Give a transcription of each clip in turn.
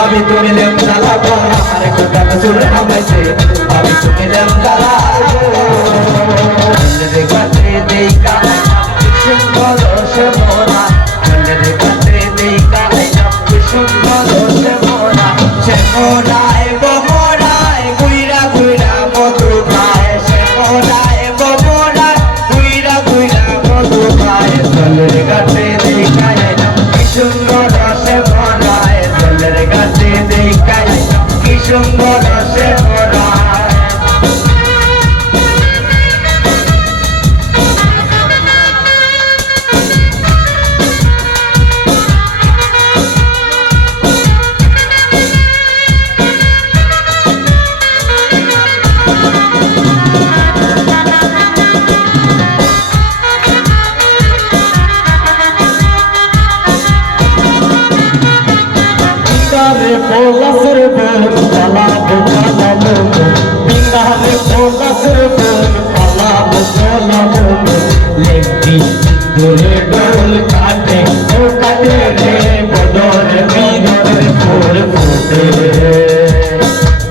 ভাবি তুমি লেম জ্বালা পর আমার গোটা সুর হামাইছে ভাবি তুমি লেম জ্বালা রে কাছে দেই কাই সুন্দর সে মোরা রে কাছে দেই কাই সুন্দর সে মোরা বমরায় গুইরা গুইরা মধু খায় সে মোরায় বমরায় গুইরা গুইরা মধু খায় চলের কাছে দেই কাই কি সুন্দর সে মোরায় চলের কাছে দেই কাই কি সুন্দর সে মোরায় Polasır bol, kala bu kala bu. Bingale polasır bol, kala bu kala bu. Lekti dure dol kate, o kate re bodor binor fur fute.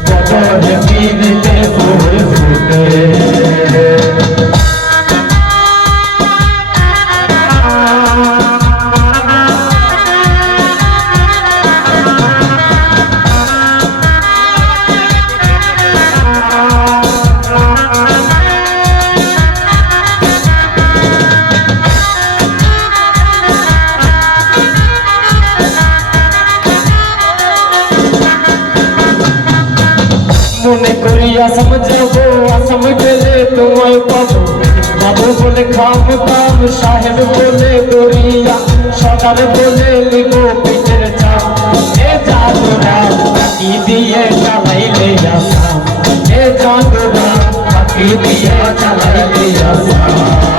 Bodor binte fur fute. মনে করি আসাম যাবো আসাম গেলে তোমায় পাবো বাবু বলে খাম কাম সাহেব বলে দরিয়া সকাল বলে লিখো পিঠের চাপ এ জাদুরা পাখি দিয়ে চালাইলে আসাম এ জাদুরা পাখি দিয়ে চালাইলে আসাম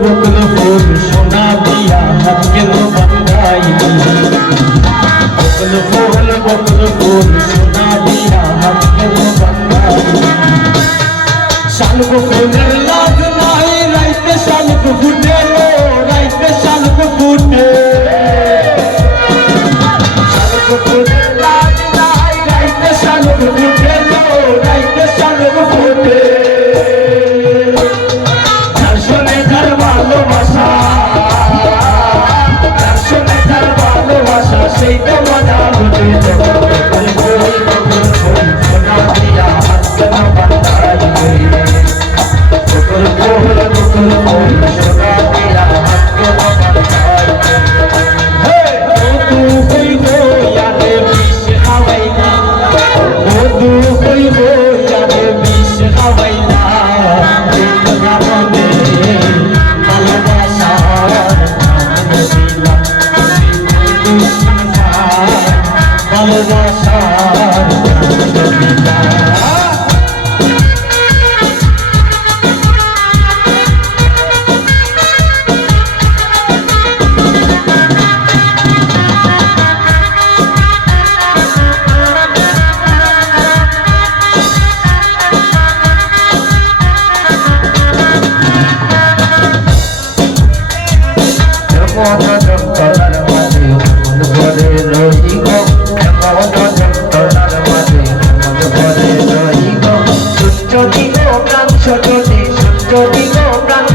বকুল ফুল সোনা দিয়া হাত কেন বান্ধাইলি বকুল ফুল সোনা দিয়া হাত কেন বান্ধাইলি শালুক ফুলের লাজ নাই রাইতে শালুক ফুটে রাইতে শালুক ফুটে শালুক ফুলের লাজ নাই রাইতে শালুক ফুটে রাইতে শালুক ফুটে সেই তো মজা হতে সোনা দিয়া হাত কেন বান্ধাইলি বকুল ফুল সোনা দিয়া হাত কেন বান্ধাইলি মধু হইব ইয়ারে বিষ খাওয়াইলা মধু হইব ইয়ারে বিষ খাওয়াইলা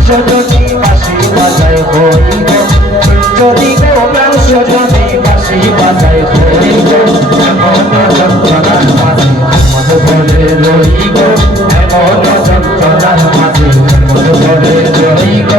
যদি বাঁশি বাজায় হইব যদি প্রাণ সজনে বাঁশি বাজায় হইব এমন যন্ত্রণার মাঝে মন ভরে রইব এমন যন্ত্রণার মাঝে মন ভরে রইব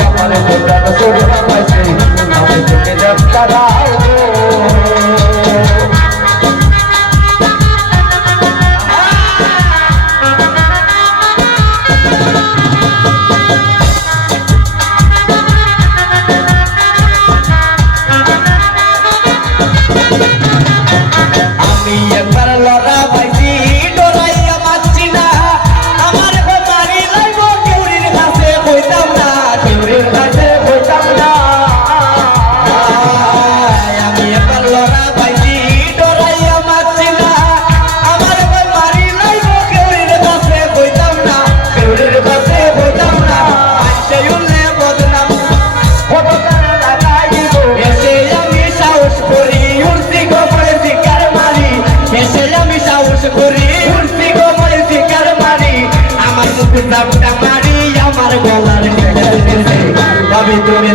আমার বোঝার সুর বানাইছে আমি তোকে যাত্রা রাখবো আমি একবার লড়া পাইছি ডরাইয়া মারছি না আমার বাড়ি লাইব কেউরির কাছে কইতাম না কেউরির কাছে কইতাম না আমি একবার লড়া পাইছি ডরাইয়া মারছি না আমার বাড়ি লাইব কেউরির কাছে কইতাম না কেউরির কাছে কইতাম না আইসে উল্লে বদনাম ফটোটা লাগাই দিব এসে আমি সাহস করি উর্তি গোপরে শিকার মারি এসে আমি সাহস করি উর্তি গোপরে শিকার মারি আমার মুখ দামটা মারি আমার গলার শেখার দিছে ভাবি তুমি